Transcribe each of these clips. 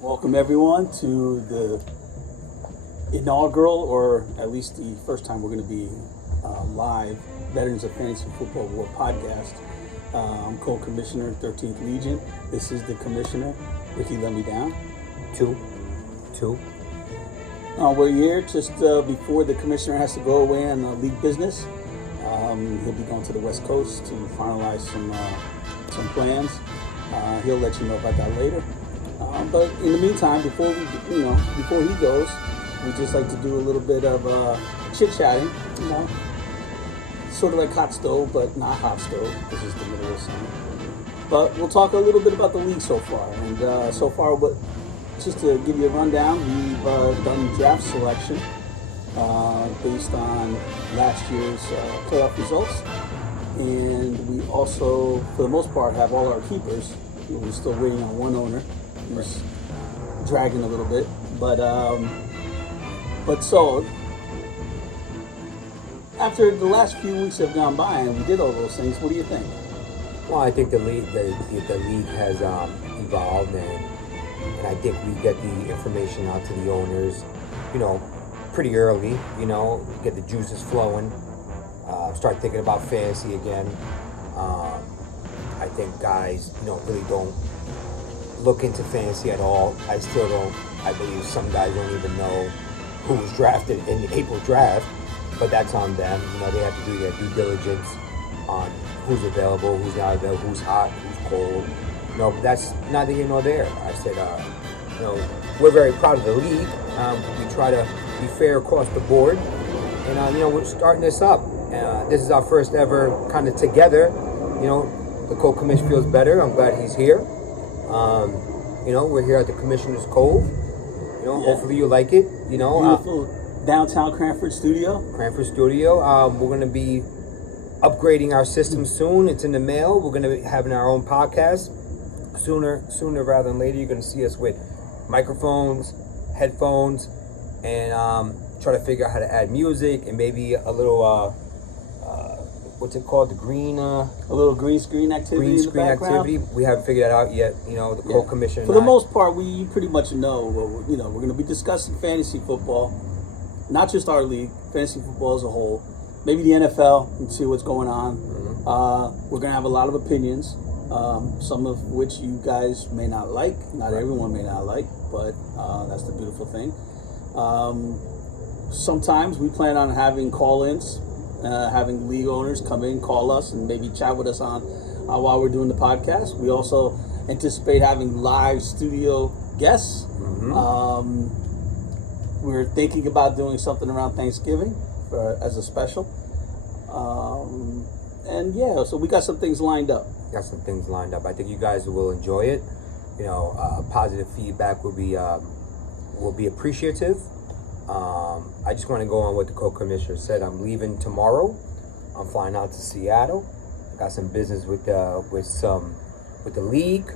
Welcome everyone to the inaugural, or at least the first time we're going to be live, Veterans of Fantasy Football War podcast. I'm co-commissioner, 13th Legion. This is the commissioner. Ricky, let me down. Two. We're here just before the commissioner has to go away on league business. He'll be going to the West Coast to finalize some plans. He'll let you know about that later. But in the meantime, before he goes, we just like to do a little bit of chit-chatting, sort of like hot stove, but not hot stove. This is the middle of summer. But we'll talk a little bit about the league so far. And so far, just to give you a rundown, we've done draft selection based on last year's playoff results. And we also, for the most part, have all our keepers. We're still waiting on one owner. Who's dragging a little bit. But so, after the last few weeks have gone by and we did all those things, what do you think? Well, I think the league has evolved, and I think we get the information out to the owners, pretty early. Get the juices flowing, start thinking about fantasy again. I think guys, really don't look into fantasy at all. I still don't. I believe some guys don't even know who was drafted in the April draft, but that's on them. They have to do their due diligence on who's available, who's not available, who's hot, who's cold. But that's neither here nor there. I said, we're very proud of the league. We try to be fair across the board, and we're starting this up. This is our first ever kind of together. The co-commission feels better. I'm glad he's here. We're here at the Commissioner's Cove. Hopefully you like it. Beautiful downtown Cranford studio. We're going to be upgrading our system soon. It's in the mail. We're going to be having our own podcast sooner rather than later. You're going to see us with microphones, headphones, and try to figure out how to add music and maybe a little what's it called? A little green screen activity. We haven't figured that out yet. The co-commissioner. For the most part, we pretty much know. We're going to be discussing fantasy football, not just our league, fantasy football as a whole. Maybe the NFL and see what's going on. Mm-hmm. We're going to have a lot of opinions, some of which you guys may not like. Not everyone may not like, but that's the beautiful thing. Sometimes we plan on having call-ins. Having league owners come in, call us, and maybe chat with us on while we're doing the podcast. We also anticipate having live studio guests. Mm-hmm. We're thinking about doing something around Thanksgiving as a special. So we got some things lined up. I think you guys will enjoy it. Positive feedback will be appreciative. I just want to go on what the co-commissioner said. I'm leaving tomorrow. I'm flying out to Seattle. Got some business with the league.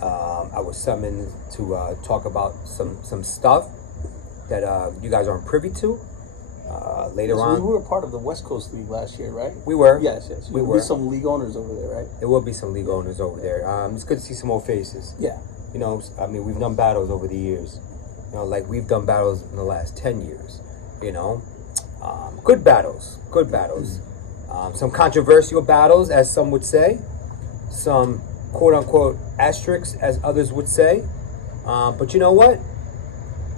I was summoned to talk about some stuff that you guys aren't privy to. Later on, we were part of the West Coast League last year, right? We were. Yes. We will were. Be some league owners over there, right? There will be some league owners over there. It's good to see some old faces. Yeah. We've done battles over the years. Like we've done battles in the last 10 years, good battles, some controversial battles, as some would say, some quote unquote asterisks, as others would say. But you know what?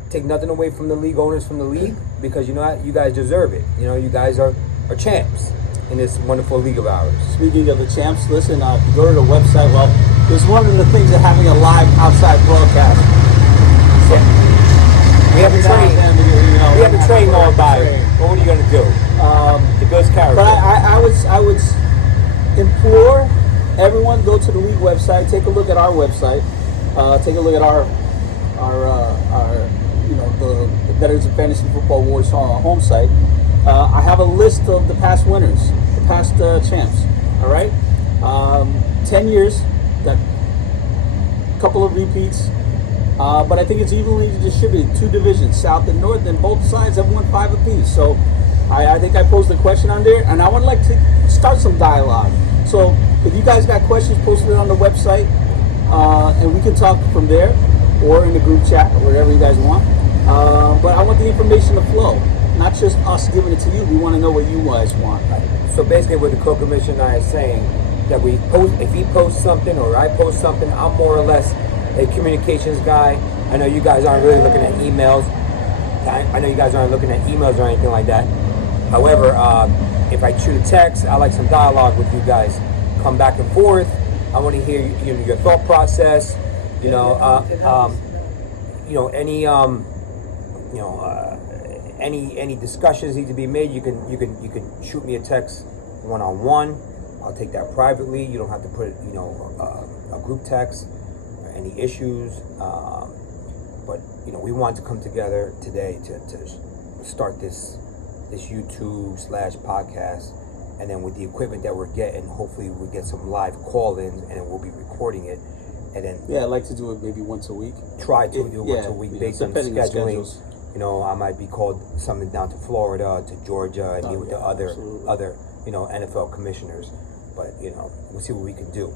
Take nothing away from the league owners from the league, because you guys deserve it. You guys are champs in this wonderful league of ours. Speaking of the champs, listen, if you go to the website, well, there's one of the things of having a live outside broadcast. Yeah. We haven't trained all about it. What are you going to do? The Bills character. But I would implore everyone, go to the league website, take a look at our website, take a look at our the Veterans of Fantasy Football Wars home site. I have a list of the past winners, the past champs. All right, 10 years, got a couple of repeats. But I think it's evenly distributed, 2 divisions, South and North, and both sides have won 5 apiece. So I think I posed a question on there, and I would like to start some dialogue. So if you guys got questions, post it on the website, and we can talk from there. or in the group chat, wherever you guys want. But I want the information to flow, not just us giving it to you. We want to know what you guys want. So basically, what the co-commissioner is saying, that we post, if he posts something or I post something, I'm more or less a communications guy. I know you guys aren't really looking at emails. I know you guys aren't looking at emails or anything like that. However, if I shoot a text, I like some dialogue with you guys. Come back and forth. I want to hear your thought process. Any discussions need to be made. You can shoot me a text one-on-one. I'll take that privately. You don't have to put a group text or any issues. But we want to come together today to start this YouTube / podcast, and then with the equipment that we're getting, hopefully we'll get some live call-ins, and we'll be recording it. And then I'd like to do it maybe once a week. Try to do it once a week based on scheduling. I might be called something down to Florida, to Georgia, and meet with the other NFL commissioners. But we'll see what we can do.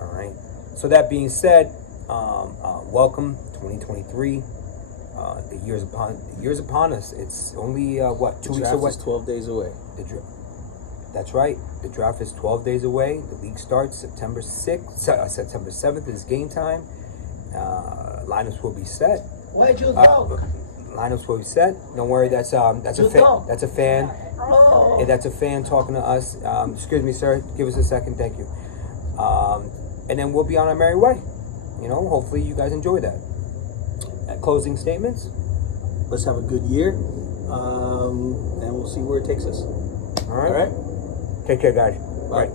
All right. So that being said, welcome 2023. The year's upon us. It's only 2 weeks away. 12 days away. That's right. The draft is 12 days away. The league starts September 6th. September 7th is game time. Lineups will be set. Where'd you go? Lineups will be set. Don't worry. That's a fan. That's a fan. Oh. That's a fan talking to us. Excuse me, sir. Give us a second. Thank you. And then we'll be on our merry way. Hopefully you guys enjoy that. Closing statements. Let's have a good year, and we'll see where it takes us. All right. All right. Take care, guys. Bye.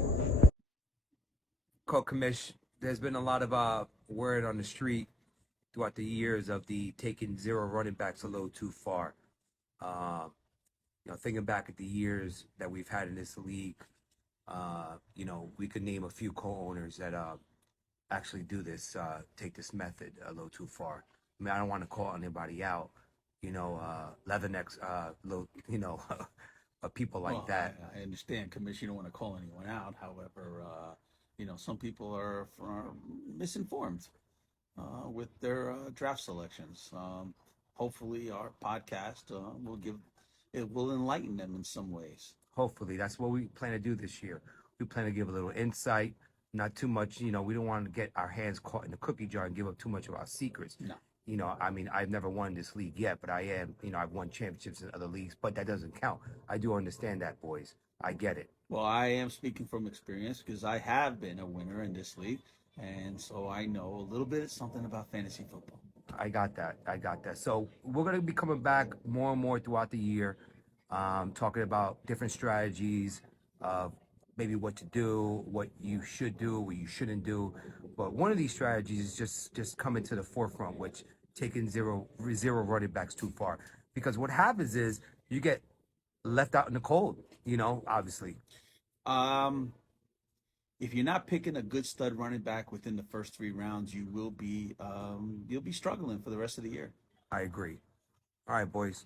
Co-commish, there's been a lot of word on the street throughout the years of the taking zero running backs a little too far. Thinking back at the years that we've had in this league, we could name a few co-owners that actually do this, take this method a little too far. I mean, I don't want to call anybody out, Leatherneck's, people like that. I understand, Commissioner, you don't want to call anyone out. However, some people are misinformed with their draft selections. Hopefully, our podcast will enlighten them in some ways. Hopefully, that's what we plan to do this year. We plan to give a little insight, not too much. We don't want to get our hands caught in the cookie jar and give up too much of our secrets. No. I've never won this league yet, but I am, I've won championships in other leagues, but that doesn't count. I do understand that, boys. I get it. Well, I am speaking from experience because I have been a winner in this league, and so I know a little bit of something about fantasy football. I got that. So we're going to be coming back more and more throughout the year, talking about different strategies of maybe what to do, what you should do, what you shouldn't do. But one of these strategies is just coming to the forefront, which taking zero running backs too far. Because what happens is you get left out in the cold, obviously. If you're not picking a good stud running back within the first 3 rounds, you'll be struggling for the rest of the year. I agree. All right, boys.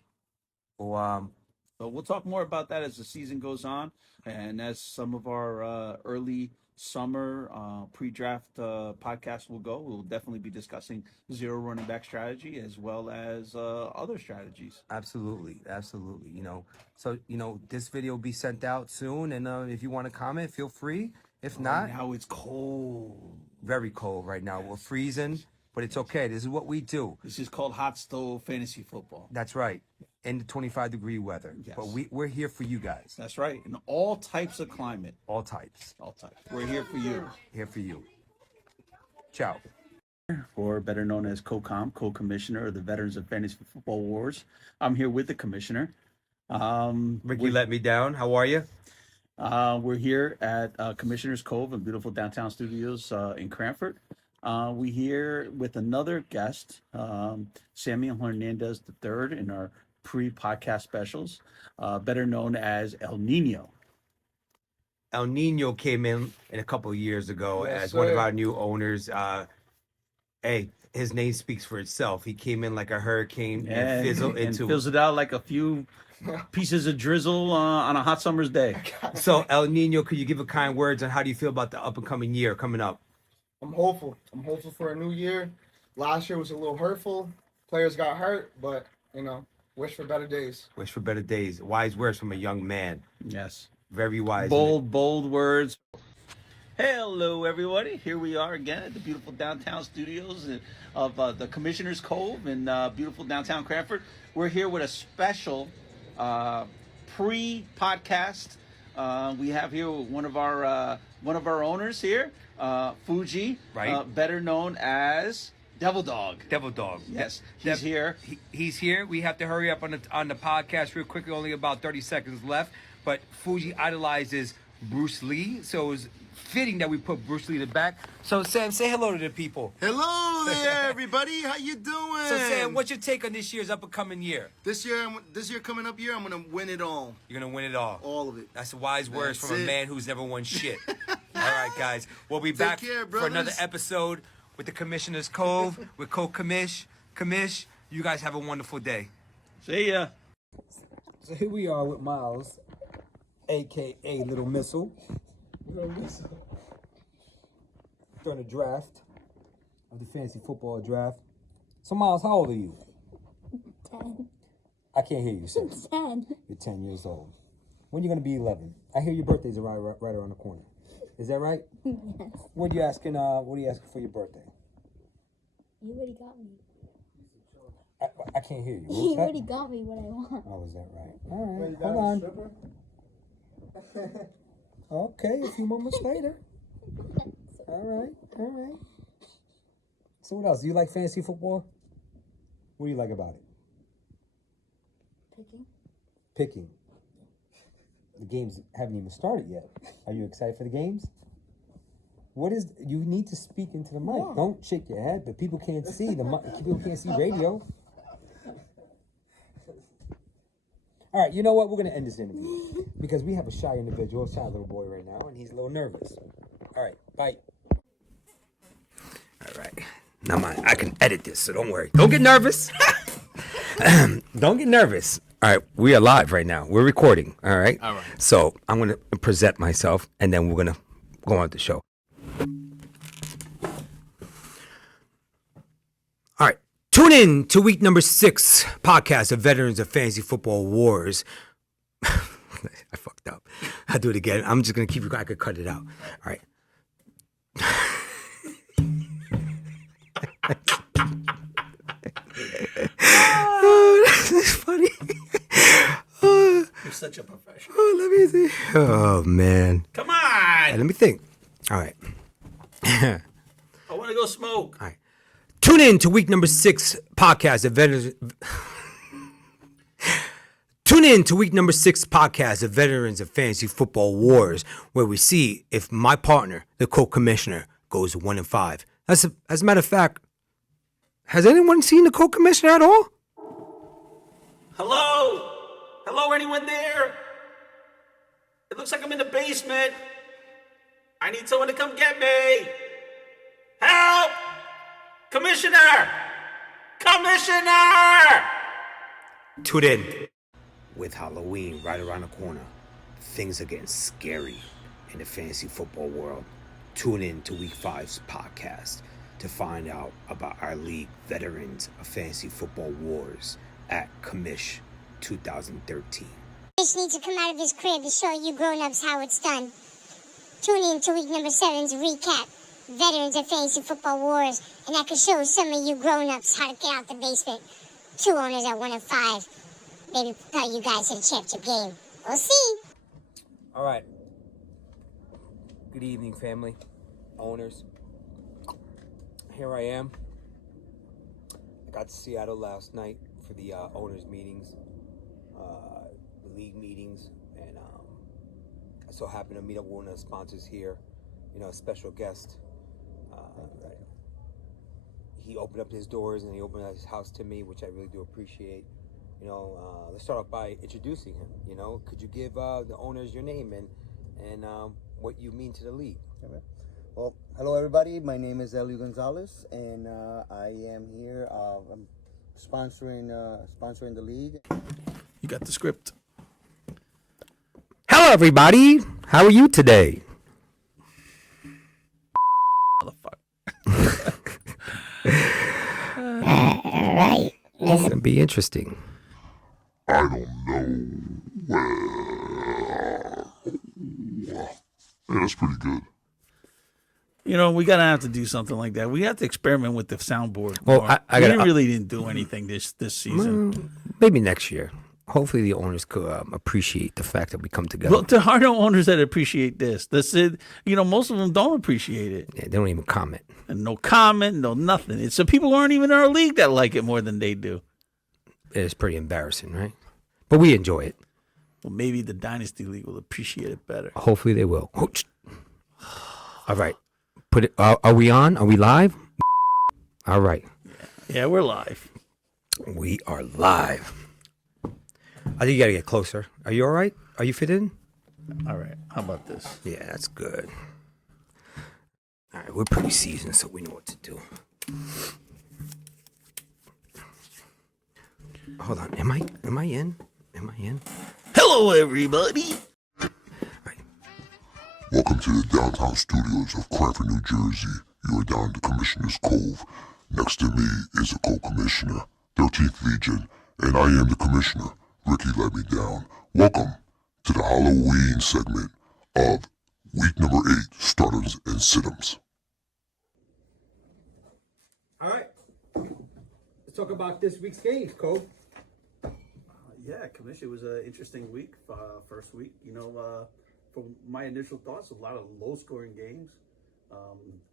Well, So we'll talk more about that as the season goes on, and as some of our early summer pre-draft podcasts will go. We'll definitely be discussing zero running back strategy as well as other strategies. Absolutely. So this video will be sent out soon, and if you want to comment, feel free. If not, now it's cold. Very cold right now. Yes. We're freezing, but it's okay. This is what we do. This is called hot stove fantasy football. That's right. In the 25-degree weather. Yes. But we're here for you guys. That's right. In all types of climate. All types. We're here for you. Here for you. Ciao. Or better known as co-commissioner of the Veterans of Fantasy Football Wars. I'm here with the commissioner. Ricky let me down. How are you? We're here at Commissioner's Cove in beautiful downtown studios in Cranford. We're here with another guest, Samuel Hernandez III, in our pre-podcast specials, better known as El Nino. El Nino came in a couple of years ago as sir. One of our new owners. Hey, his name speaks for itself. He came in like a hurricane and fizzled out like a few pieces of drizzle on a hot summer's day. So El Nino, could you give a kind words on how do you feel about the up and coming year coming up? I'm hopeful for a new year. Last year was a little hurtful. Players got hurt, but wish for better days. Wish for better days. Wise words from a young man. Yes. Very wise. Bold words. Hello, everybody. Here we are again at the beautiful downtown studios of the Commissioner's Cove in beautiful downtown Cranford. We're here with a special pre-podcast. We have here one of our owners here, Fuji, Right. Better known as Devil Dog. Devil Dog. Yes, he's here. He's here. We have to hurry up on the podcast real quickly. Only about 30 seconds left. But Fuji idolizes Bruce Lee, so it's fitting that we put Bruce Lee in the back. So Sam, say hello to the people. Hello there, everybody. How you doing? So Sam, what's your take on this year's up and coming year? This year coming up year, I'm gonna win it all. You're gonna win it all of it. That's wise words That's from a it. man who's never won shit. All right, guys. We'll be back care, for another brothers. episode with the Commissioner's Cove with Co-Commish. Commish, you guys have a wonderful day. See ya. So here we are with Miles, aka Little Missile. During the draft of the fantasy football draft. So Miles, how old are you? 10. I can't hear you, sir. 10. You're 10 years old. When are you gonna be 11? I hear your birthday's right around the corner. Is that right? Yes. What are you asking? What are you asking for your birthday? You already got me. I can't hear you. You What's that? already got me what I want. Oh, is that right? All right, hold on. Okay, a few moments later. All right. So what else? Do you like fantasy football? What do you like about it? Picking. Picking. The games haven't even started yet. Are you excited for the games? You need to speak into the mic. Yeah. Don't shake your head, but people can't see people can't see radio. All right, you know what? We're going to end this interview because we have a shy individual, a shy little boy right now, and he's a little nervous. All right, bye. All right. Now, I can edit this, so don't worry. Don't get nervous. Don't get nervous. All right, we are live right now. We're recording. All right. All right. So I'm gonna present myself, and then we're gonna go on with the show. All right. Tune in to week number 6 podcast of Veterans of Fantasy Football Wars. I fucked up. I'll do it again. I'm just gonna keep it. I could cut it out. All right. This is funny. You're such a professional. Oh, let me see. Oh man. Come on! Let me think. All right. I want to go smoke. All right. Tune in to week number 6 podcast of Veterans. Tune in to week number 6 podcast of Veterans of Fantasy Football Wars, where we see if my partner, the co-commissioner, goes 1-5. As a matter of fact, has anyone seen the co-commissioner at all? Hello? Hello, anyone there? It looks like I'm in the basement. I need someone to come get me. Help! Commissioner! Commissioner! Tune in. With Halloween right around the corner, things are getting scary in the fantasy football world. Tune in to week 5's podcast to find out about our league Veterans of Fantasy Football Wars at Commish 2013. Fish needs to come out of his crib to show you grown-ups how it's done. Tune in to week number 7's recap, Veterans of Fantasy Football Wars, and I can show some of you grown-ups how to get out the basement. 2 owners at 1-5. Maybe thought you guys had checked your game. We'll see. All right. Good evening, family, owners. Here I am. I got to Seattle last night for the owners meetings, the league meetings, and I so happened to meet up with one of the sponsors here, a special guest. He opened up his doors and he opened up his house to me, which I really do appreciate. Let's start off by introducing him. Could you give the owners your name and what you mean to the league? Okay. Well, hello everybody. My name is Elio Gonzalez, and I am here. I'm sponsoring the league. You got the script. Hello, everybody. How are you today? It's gonna be interesting. I don't know. Yeah, that's pretty good. You know, we gotta have to do something like that. We have to experiment with the soundboard. Well, more. I We gotta- really didn't do anything this season. Maybe next year. Hopefully, the owners could appreciate the fact that we come together. Well, there are no owners that appreciate this. That's it. You know, most of them don't appreciate it. Yeah, they don't even comment. And no comment, no nothing. It's the people who aren't even in our league that like it more than they do. It's pretty embarrassing, right? But we enjoy it. Well, maybe the Dynasty League will appreciate it better. Hopefully, they will. All right. Put it. Are we on? Are we live? All right. Yeah, we're live. We are live. I think you got to get closer. Are you all right? Are you fit in? All right. How about this? Yeah, that's good. All right, we're pretty seasoned, so we know what to do. Hold on. Am I in? Am I in? Hello, everybody. Welcome to the downtown studios of Cranford, New Jersey. You are down to Commissioner's Cove. Next to me is a co-commissioner, 13th Legion, and I am the commissioner. Ricky let me down. Welcome to the Halloween segment of week number 8, starters and sit-ems. All right. Let's talk about this week's games, Cole. Yeah, Commission, it was an interesting week, first week. You know, from my initial thoughts, a lot of low-scoring games.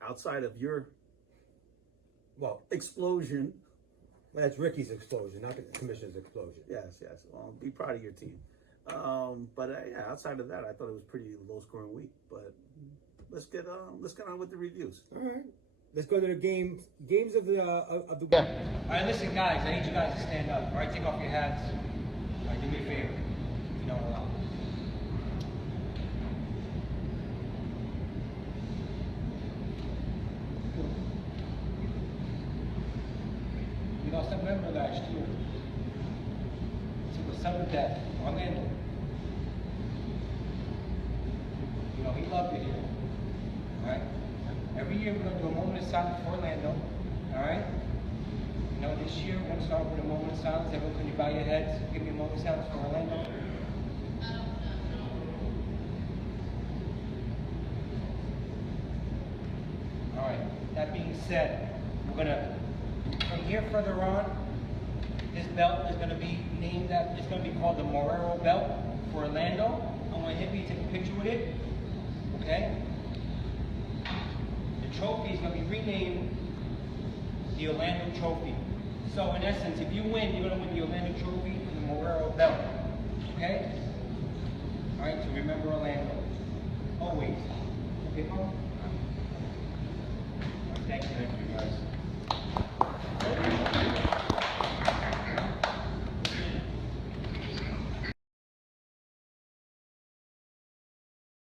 Outside of your explosion. Well, that's Ricky's explosion, not the commissioner's explosion. Yes. Well, be proud of your team. But yeah, outside of that, I thought it was pretty low-scoring week. But let's get on with the reviews. All right. Let's go to the games of the week. All right, listen, guys. I need you guys to stand up. All right, take off your hats. All right, do me a favor. You know what? You lost a member last year. To the son of death, Orlando. You know, he loved it here. All right? Every year we're going to do a moment of silence for Orlando. All right? You know, this year we're going to start with a moment of silence. Everyone, can you bow your heads? Give me a moment of silence for Orlando. All right. That being said, we're going to, from here further on, this belt is going to be named that, it's going to be called the Morero belt for Orlando. I want Hippie to take a picture with it. Okay? The trophy is going to be renamed the Orlando Trophy. So in essence, if you win, you're going to win the Orlando Trophy and the Morero belt. Okay? All right, so remember Orlando. Always. Okay, Paul?